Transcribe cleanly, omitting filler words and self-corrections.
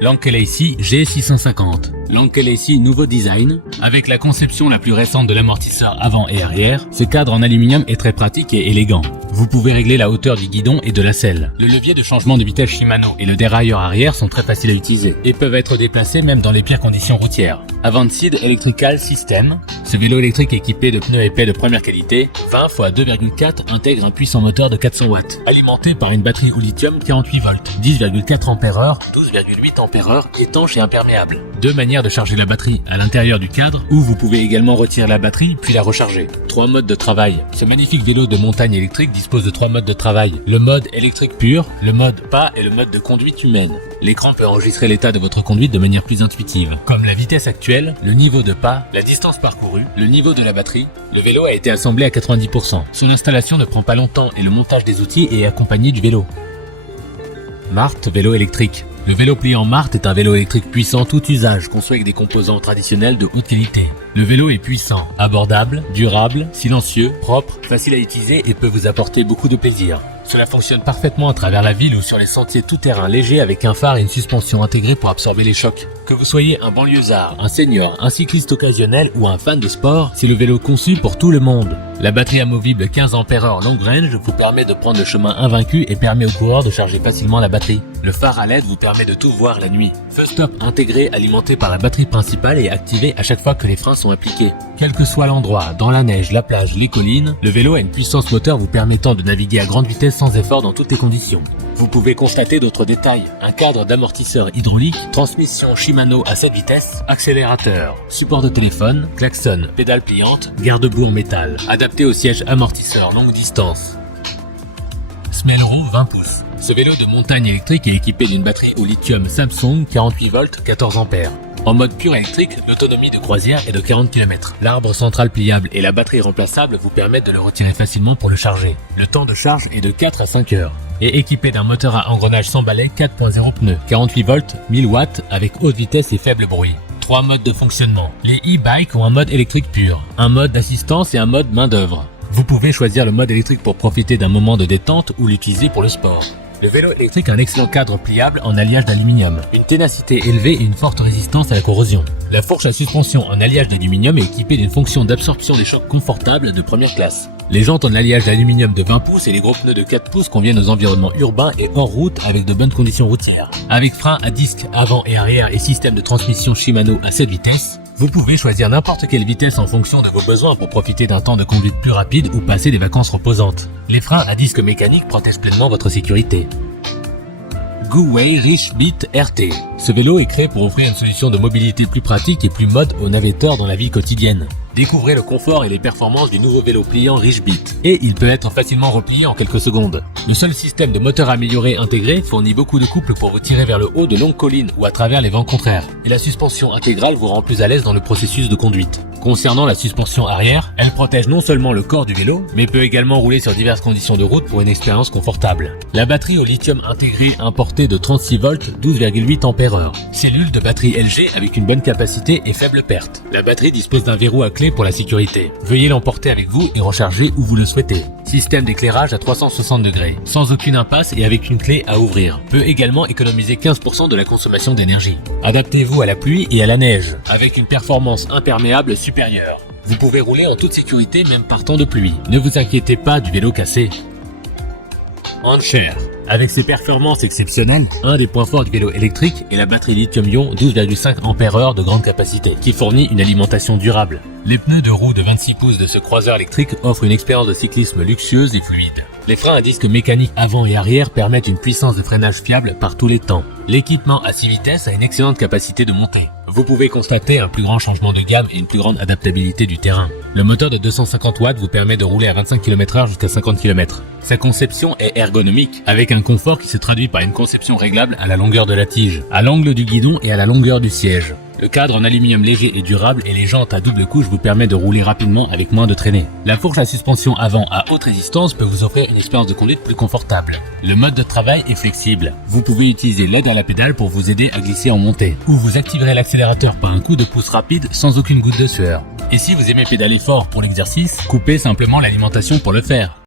L'Ankelesi G650. L'Ankelesi nouveau design, avec la conception la plus récente de l'amortisseur avant et arrière, ce cadre en aluminium est très pratique et élégant. Vous pouvez régler la hauteur du guidon et de la selle. Le levier de changement de vitesse Shimano et le dérailleur arrière sont très faciles à utiliser et peuvent être déplacés même dans les pires conditions routières. Avantseed Electrical System. Ce vélo électrique équipé de pneus épais de première qualité, 20 x 2,4 intègre un puissant moteur de 400 watts, alimenté par une batterie au lithium 48 volts, 10,4 ampères-heure, 12,8 ampères-heure, étanche et imperméable. Deux manières de charger la batterie, à l'intérieur du cadre, où vous pouvez également retirer la batterie puis la recharger. 3 modes de travail. Ce magnifique vélo de montagne électrique dispose de 3 modes de travail. Le mode électrique pur, le mode pas et le mode de conduite humaine. L'écran peut enregistrer l'état de votre conduite de manière plus intuitive, comme la vitesse actuelle, le niveau de pas, la distance parcourue, le niveau de la batterie. Le vélo a été assemblé à 90%. Son installation ne prend pas longtemps et le montage des outils est accompagné du vélo. Marthe vélo électrique. Le vélo pliant Marthe est un vélo électrique puissant tout usage, conçu avec des composants traditionnels de haute qualité. Le vélo est puissant, abordable, durable, silencieux, propre, facile à utiliser et peut vous apporter beaucoup de plaisir. Cela fonctionne parfaitement à travers la ville ou sur les sentiers tout-terrain légers avec un phare et une suspension intégrée pour absorber les chocs. Que vous soyez un banlieusard, un senior, un cycliste occasionnel ou un fan de sport, c'est le vélo conçu pour tout le monde. La batterie amovible 15 ampères-heure long range vous permet de prendre le chemin invaincu et permet aux coureurs de charger facilement la batterie. Le phare à LED vous permet de tout voir la nuit. Feu stop intégré alimenté par la batterie principale et activé à chaque fois que les freins sont appliqués. Quel que soit l'endroit, dans la neige, la plage, les collines, le vélo a une puissance moteur vous permettant de naviguer à grande vitesse sans effort dans toutes les conditions. Vous pouvez constater d'autres détails, un cadre d'amortisseur hydraulique, transmission Shimano à 7 vitesses, accélérateur, support de téléphone, klaxon, pédale pliante, garde-boue en métal, adapté au siège amortisseur longue distance. Smelro 20 pouces. Ce vélo de montagne électrique est équipé d'une batterie au lithium Samsung 48 volts 14 ampères. En mode pur électrique, l'autonomie de croisière est de 40 km. L'arbre central pliable et la batterie remplaçable vous permettent de le retirer facilement pour le charger. Le temps de charge est de 4 à 5 heures. Et équipé d'un moteur à engrenage sans balai 4.0 pneus, 48 volts, 1000 watts avec haute vitesse et faible bruit. 3 modes de fonctionnement. Les e-bikes ont un mode électrique pur, un mode d'assistance et un mode main d'œuvre. Vous pouvez choisir le mode électrique pour profiter d'un moment de détente ou l'utiliser pour le sport. Le vélo électrique a un excellent cadre pliable en alliage d'aluminium, une ténacité élevée et une forte résistance à la corrosion. La fourche à suspension en alliage d'aluminium est équipée d'une fonction d'absorption des chocs confortable de première classe. Les jantes en alliage d'aluminium de 20 pouces et les gros pneus de 4 pouces conviennent aux environnements urbains et hors route avec de bonnes conditions routières. Avec frein à disque avant et arrière et système de transmission Shimano à 7 vitesses, vous pouvez choisir n'importe quelle vitesse en fonction de vos besoins pour profiter d'un temps de conduite plus rapide ou passer des vacances reposantes. Les freins à disque mécanique protègent pleinement votre sécurité. Gouwei Richbit RT. Ce vélo est créé pour offrir une solution de mobilité plus pratique et plus mode aux navetteurs dans la vie quotidienne. Découvrez le confort et les performances du nouveau vélo pliant Richbit. Et il peut être facilement replié en quelques secondes. Le seul système de moteur amélioré intégré fournit beaucoup de couple pour vous tirer vers le haut de longues collines ou à travers les vents contraires. Et la suspension intégrale vous rend plus à l'aise dans le processus de conduite. Concernant la suspension arrière, elle protège non seulement le corps du vélo, mais peut également rouler sur diverses conditions de route pour une expérience confortable. La batterie au lithium intégré importée de 36 volts, 12,8 ampères-heure. Cellule de batterie LG avec une bonne capacité et faible perte. La batterie dispose d'un verrou à clé pour la sécurité. Veuillez l'emporter avec vous et recharger où vous le souhaitez. Système d'éclairage à 360 degrés, sans aucune impasse et avec une clé à ouvrir. Peut également économiser 15% de la consommation d'énergie. Adaptez-vous à la pluie et à la neige, avec une performance imperméable supérieure. Vous pouvez rouler en toute sécurité même par temps de pluie. Ne vous inquiétez pas du vélo cassé. Handshare. Avec ses performances exceptionnelles, un des points forts du vélo électrique est la batterie lithium-ion 12,5 ampères-heure de grande capacité, qui fournit une alimentation durable. Les pneus de roue de 26 pouces de ce croiseur électrique offrent une expérience de cyclisme luxueuse et fluide. Les freins à disque mécaniques avant et arrière permettent une puissance de freinage fiable par tous les temps. L'équipement à 6 vitesses a une excellente capacité de montée. Vous pouvez constater un plus grand changement de gamme et une plus grande adaptabilité du terrain. Le moteur de 250 watts vous permet de rouler à 25 km/h jusqu'à 50 km. Sa conception est ergonomique, avec un confort qui se traduit par une conception réglable à la longueur de la tige, à l'angle du guidon et à la longueur du siège. Le cadre en aluminium léger et durable et les jantes à double couche vous permettent de rouler rapidement avec moins de traînées. La fourche à suspension avant à haute résistance peut vous offrir une expérience de conduite plus confortable. Le mode de travail est flexible. Vous pouvez utiliser l'aide à la pédale pour vous aider à glisser en montée. Ou vous activerez l'accélérateur par un coup de pouce rapide sans aucune goutte de sueur. Et si vous aimez pédaler fort pour l'exercice, coupez simplement l'alimentation pour le faire.